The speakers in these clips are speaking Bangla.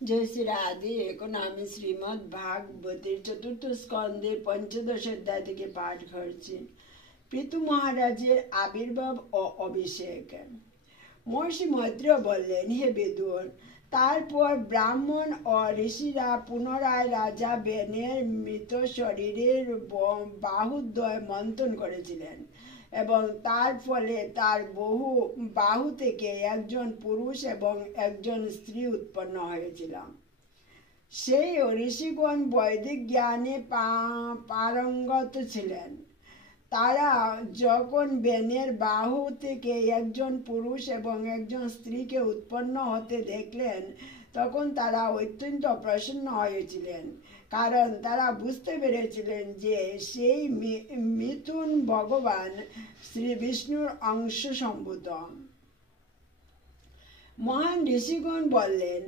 जय श्री राधे। এখন আমি শ্রীমদ্ ভাগবতের চতুর্থ স্কন্ধের পঞ্চদশ অধ্যায় থেকে পাঠ করছি। পিতু মহারাজের আবির্ভাব ও অভিষেক। মহর্ষি মৈত্রেয় বললেন, হে বিদুর, তারপর ব্রাহ্মণ ও ঋষিরা পুনরায় রাজা বেনের মৃত শরীরের বাহুদ্বয় মন্থন করেছিলেন এবং তার ফলে তার বহু বাহু থেকে একজন পুরুষ এবং একজন স্ত্রী উৎপন্ন হয়েছিল। সেই ঋষিগণ বৈদিক জ্ঞানে পারঙ্গত ছিলেন। তারা যখন বেনের বাহু থেকে একজন পুরুষ এবং একজন স্ত্রীকে উৎপন্ন হতে দেখলেন, তখন তারা অত্যন্ত প্রসন্ন হয়েছিলেন, কারণ তারা বুঝতে পেরেছিলেন যে সেই মিথুন ভগবান শ্রী বিষ্ণুর অংশ সম্ভূত। মহান ঋষিগণ বললেন,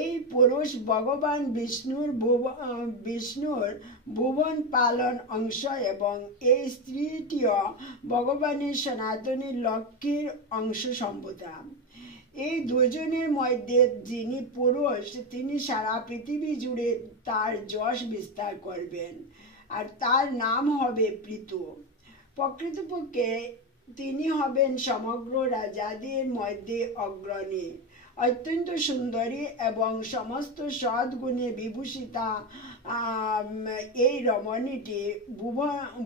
এই পুরুষ ভগবান বিষ্ণুর ভুবন পালন অংশ এবং এই স্ত্রীটিও ভগবানের সনাতনী লক্ষ্মীর অংশ সম্ভূতা। এই দুজনের মধ্যে যিনি পুরুষ, তিনি সারা পৃথিবী জুড়ে তার যশ বিস্তার করবেন, আর তার নাম হবে পৃথু। প্রকৃতপক্ষে তিনি হবেন সমগ্র রাজাদের মধ্যে অগ্রণী, অত্যন্ত সুন্দরী এবং সমস্ত সদ্গুণে বিভূষিতা। এই রমণীটি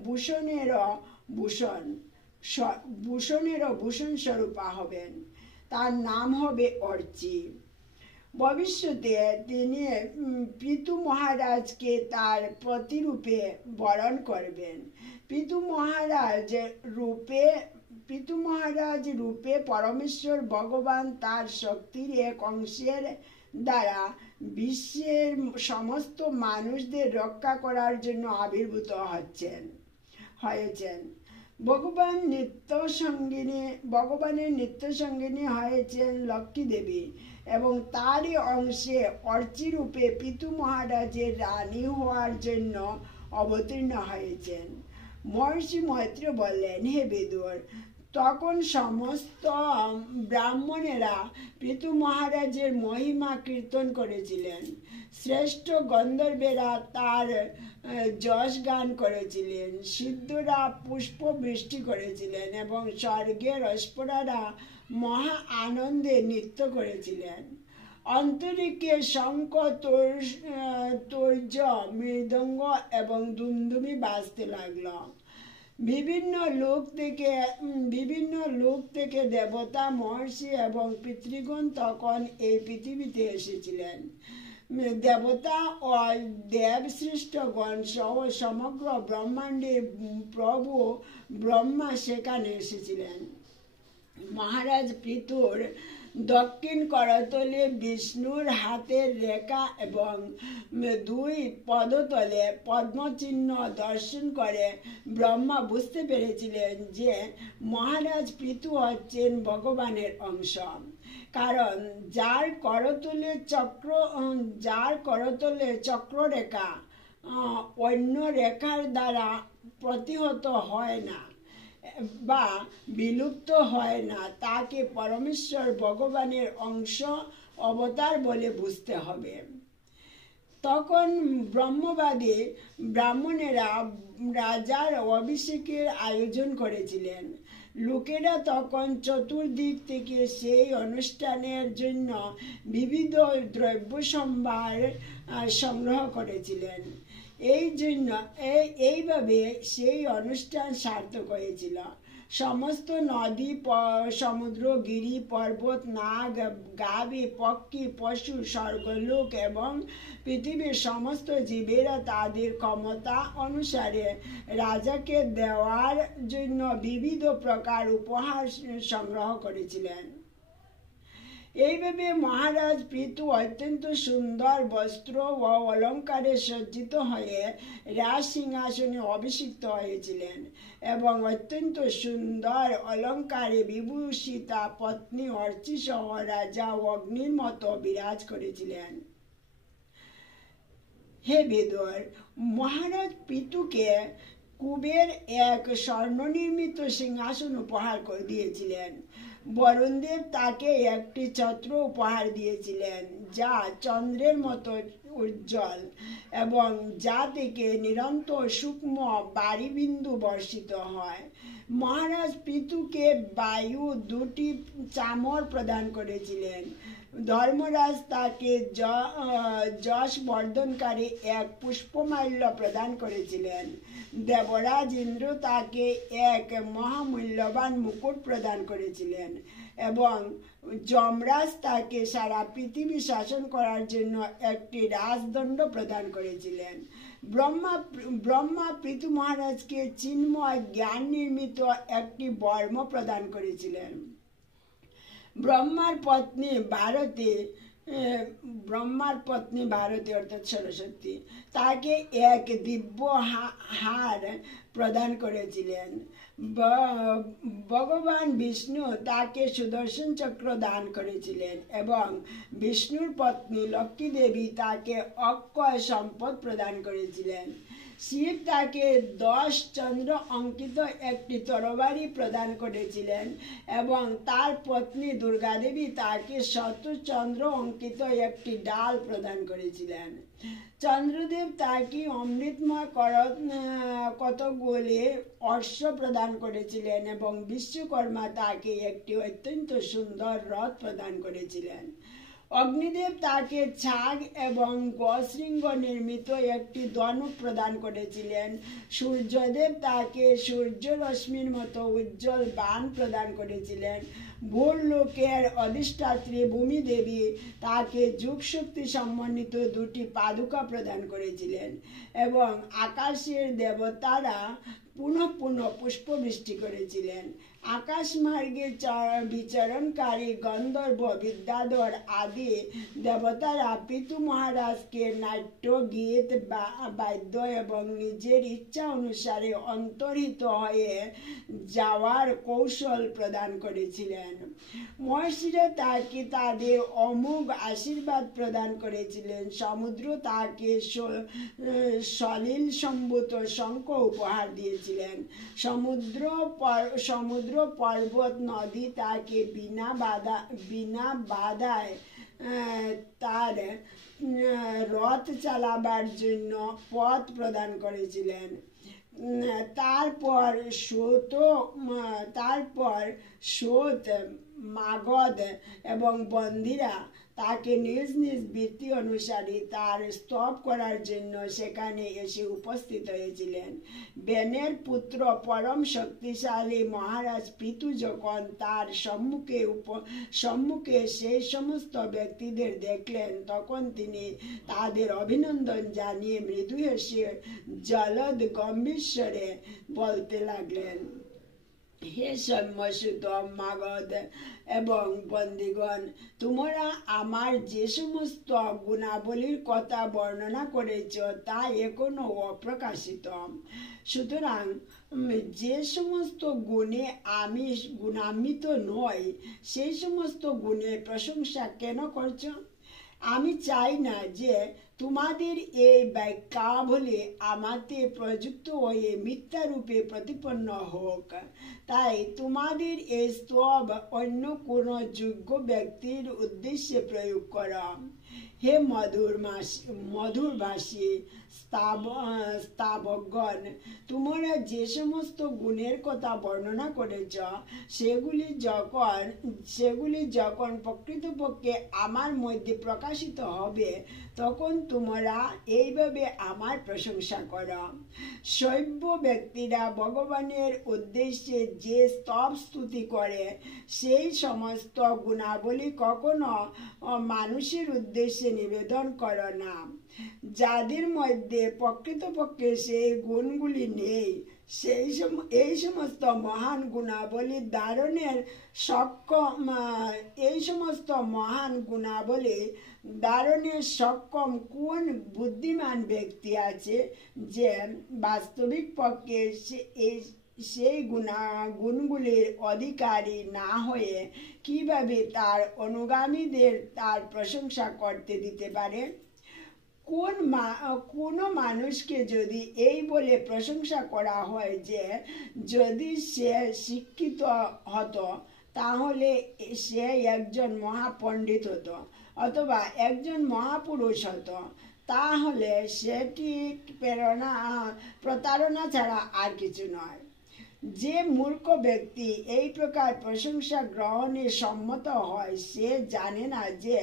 ভূষণেরও ভূষণ স্বরূপা হবেন। তার নাম হবে অর্চি। ভবিষ্যতে তিনি পিতু মহারাজকে তার প্রতিরূপে বরণ করবেন। পিতু মহারাজ রূপে পরমেশ্বর ভগবান তার শক্তির এক অংশের দ্বারা বিশ্বের সমস্ত মানুষদের রক্ষা করার জন্য আবির্ভূত হয়েছেন। ভগবানের নিত্য সঙ্গিনী হয়েছেন লক্ষ্মী দেবী এবং তারই অংশে অর্চি রূপে পিতু মহারাজের রানী হওয়ার জন্য অবতীর্ণ হয়েছেন। মহর্ষি মৈত্রেয় বললেন, হে বিদুর, তখন সমস্ত ব্রাহ্মণেরা পিতু মহারাজের মহিমা কীর্তন করেছিলেন। শ্রেষ্ঠ গন্ধর্বেরা তার যশ গান করেছিলেন, সিদ্ধরা পুষ্প বৃষ্টি করেছিলেন এবং স্বর্গের অপ্সরারা মহা আনন্দে নৃত্য করেছিলেন। অন্তরিকে শঙ্খ, তর্জ, মৃদঙ্গ এবং দুমদুমি বাজতে লাগল। বিভিন্ন লোক থেকে দেবতা, মহর্ষি এবং পিতৃগণ তখন এই পৃথিবীতে এসেছিলেন। দেবতা ও দেবশ্রেষ্ঠগণ সহ সমগ্র ব্রহ্মাণ্ডের প্রভু ব্রহ্মা সেখানে এসেছিলেন। মহারাজ পৃথুর দক্ষিণ করতলে বিষ্ণুর হাতের রেখা এবং দুই পদতলে পদ্মচিহ্ন দর্শন করে ব্রহ্মা বুঝতে পেরেছিলেন যে মহারাজ পৃথু হচ্ছেন ভগবানের অংশ, কারণ যার করতলে চক্ররেখা অন্য রেখার দ্বারা প্রতিহত হয় না বা বিলুপ্ত হয় না, তাকে পরমেশ্বর ভগবানের অংশ অবতার বলে বুঝতে হবে। তখন ব্রহ্মবাদী ব্রাহ্মণেরা রাজার অভিষেকের আয়োজন করেছিলেন। লোকেরা তখন চতুর্দিক থেকে সেই অনুষ্ঠানের জন্য বিবিধ দ্রব্য সম্ভার সংগ্রহ করেছিলেন। এইভাবে সেই অনুষ্ঠান সার্থক হয়েছিল। সমস্ত নদী, সমুদ্র, গিরি, পর্বত, নাগ, গাভী, পক্ষী, পশু, স্বর্গলোক এবং পৃথিবীর সমস্ত জীবেরা তাদের ক্ষমতা অনুসারে রাজাকে দেওয়ার জন্য বিবিধ প্রকার উপহার সংগ্রহ করেছিলেন। এইভাবে মহারাজ পৃথু অত্যন্ত সুন্দর বস্ত্র ও অলঙ্কারে সজ্জিত হয়ে রাজ সিংহাসনে অভিষিক্ত হয়েছিলেন এবং অত্যন্ত সুন্দর অলঙ্কারে বিভূষিতা পত্নী অর্চি সহ রাজা অগ্নির মতো বিরাজ করেছিলেন। হে বিদুর, মহারাজ পৃথুকে কুবের এক স্বর্ণনির্মিত সিংহাসন উপহার দিয়েছিলেন। বরুণদেব তাকে একটি ছত্র উপহার দিয়েছিলেন যা চন্দ্রের মতো উজ্জ্বল এবং যা থেকে নিরন্তর সূক্ষ্ম বারিবিন্দু বর্ষিত হয়। মহারাজ পিতুকে বায়ু দুটি চামর প্রদান করেছিলেন। ধর্মরাজ তাকে যশ বর্ধনকারী এক পুষ্পমাল্য প্রদান করেছিলেন। দেবরাজ ইন্দ্র তাকে এক মহামূল্যবান মুকুট প্রদান করেছিলেন এবং যমরাজ তাকে সারা পৃথিবী শাসন করার জন্য একটি রাজদণ্ড প্রদান করেছিলেন। ব্রহ্মা পিতু মহারাজকে চিন্ময় জ্ঞান নির্মিত একটি বর্ম প্রদান করেছিলেন। ব্রহ্মার পত্নী ভারতী অর্থাৎ সরস্বতী তাকে এক দিব্য হার প্রদান করেছিলেন। ভগবান বিষ্ণু তাকে সুদর্শন চক্র দান করেছিলেন এবং বিষ্ণুর পত্নী লক্ষ্মী দেবী তাকে অক্ষয় সম্পদ প্রদান করেছিলেন। শিব তাকে 10 চন্দ্র অঙ্কিত একটি তরবারি প্রদান করেছিলেন এবং তার পত্নী দুর্গা দেবী তাকে 100 চন্দ্র অঙ্কিত একটি ডাল প্রদান করেছিলেন। চন্দ্রদেব তাকে অমৃতময় কতগুলি অশ্ব প্রদান করেছিলেন এবং বিশ্বকর্মা তাকে একটি অত্যন্ত সুন্দর রথ প্রদান করেছিলেন। অগ্নিদেব তাকে ছাগ এবং গশৃঙ্গ নির্মিত একটি ধনুক প্রদান করেছিলেন। সূর্যদেব তাকে সূর্য রশ্মির মতো উজ্জ্বল বাণ প্রদান করেছিলেন। ভূলোকের অধিষ্ঠাত্রী ভূমি দেবী তাকে যুগ শক্তি সমন্বিত 2টি পাদুকা প্রদান করেছিলেন এবং আকাশের দেবতারা পুনঃ পুষ্প বৃষ্টি করেছিলেন। আকাশ মার্গে বিচরণকারী গন্ধর্ব বিদ্যাধর আদি দেবতারা পিতু মহারাজকে নাট্য গীত বাদ্য এবং নিজের ইচ্ছা অনুসারে অন্তর্হিত হয়ে যাওয়ার কৌশল প্রদান করেছিলেন। মহর্ষিরা তাকে তাদের অমোঘ আশীর্বাদ প্রদান করেছিলেন। সমুদ্র তাকে সলিল সম্ভূত শঙ্খ উপহার দিয়েছিলেন। সমুদ্র পর্বত নদী তাকে বিনা বাধায় তার রথ চালাবার জন্য পথ প্রদান করেছিলেন। তারপর সোত মাগধ এবং বন্দীরা তাকে নিজ নিজ বৃত্তি অনুসারী তার স্তব করার জন্য সেখানে এসে উপস্থিত হয়েছিলেন। বেনের পুত্র পরম শক্তিশালী মহারাজ পিতু যখন তার সম্মুখে সেই সমস্ত ব্যক্তিদের দেখলেন তখন তিনি তাদের অভিনন্দন জানিয়ে মৃদু হেসে জলদ গম্ভীর স্বরে বলতে লাগলেন, হে সৌম্যসুত মাগধ এবং বন্দীগণ, তোমরা আমার যে সমস্ত গুণাবলীর কথা বর্ণনা করেছ তা এখনো অপ্রকাশিত। সুতরাং যে সমস্ত গুণে আমি গুণান্বিত নই সেই সমস্ত গুণের প্রশংসা কেন করছ? আমি চাই না যে তোমাদের এই বাক্যাবলী আমাতে প্রযুক্ত হয়ে মিথ্যা রূপে প্রতিপন্ন হোক। তাই তোমাদের এই স্তব অন্য কোন যোগ্য ব্যক্তির উদ্দেশ্যে প্রয়োগ করো। হে মধুরভাষী স্তাবকগণ, তোমরা যে সমস্ত গুণের কথা বর্ণনা করেছ সেগুলি যখন প্রকৃতপক্ষে আমার মধ্যে প্রকাশিত হবে তখন তোমরা এইভাবে আমার প্রশংসা করো। শৈব ব্যক্তিরা ভগবানের উদ্দেশ্যে যে স্তব স্তুতি করে সেই সমস্ত গুণাবলী কখনো মানুষের উদ্দেশ্যে নিবেদন করো না। যাদের মধ্যে প্রকৃতপক্ষে সেই গুণগুলি নেই এই সমস্ত মহান গুণাবলী ধারণের সক্ষম কোন বুদ্ধিমান ব্যক্তি আছে যে বাস্তবিক পক্ষে সেই গুণগুলির অধিকারী না হয়ে কিভাবে তার অনুগামীদের তার প্রশংসা করতে দিতে পারে? কোনো মানুষকে যদি এই বলে প্রশংসা করা হয় যে যদি সে শিক্ষিত হতো তাহলে সে একজন মহাপণ্ডিত হতো অথবা একজন মহাপুরুষ হতো, তাহলে সেটি প্রতারণা ছাড়া আর কিছু নয়। যে মূর্খ ব্যক্তি এই প্রকার প্রশংসা গ্রহণে সম্মত হয় সে জানে না যে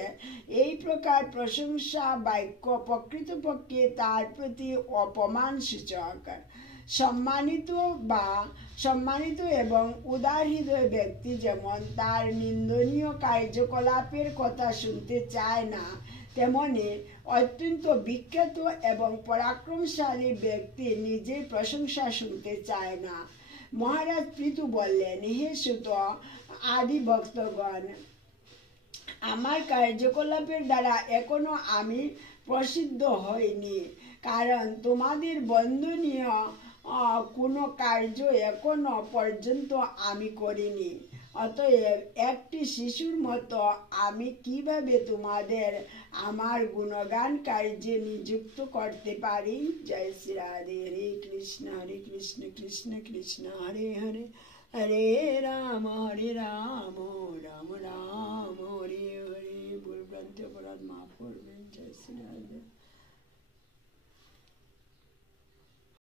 এই প্রকার প্রশংসা বাক্য প্রকৃতপক্ষে তার প্রতি অপমান সূচক। সম্মানিত এবং উদার হৃদয় ব্যক্তি যেমন তার নিন্দনীয় কার্যকলাপের কথা শুনতে চায় না, তেমনি অত্যন্ত বিখ্যাত এবং পরাক্রমশালী ব্যক্তি নিজের প্রশংসা শুনতে চায় না। মহারাজ পৃথু বললেন, হে সুত আদি ভক্তগণ, আমার কার্যকলাপের দ্বারা এখনো আমি প্রসিদ্ধ হইনি, কারণ তোমাদের বন্দনীয় কোনো কার্য এখনো পর্যন্ত আমি করিনি। অতএব একটি শিশুর মতো আমি কিভাবে তোমাদের আমার গুণগান কার্যে নিযুক্ত করতে পারি? জয় শ্রী রাধে। হরে কৃষ্ণ কৃষ্ণ কৃষ্ণ হরে হরে, হরে রাম রাম রাম হরে হরে। ভুল ভ্রান্তি অপরাধ মাফ করবেন। জয় শ্রী রাধে।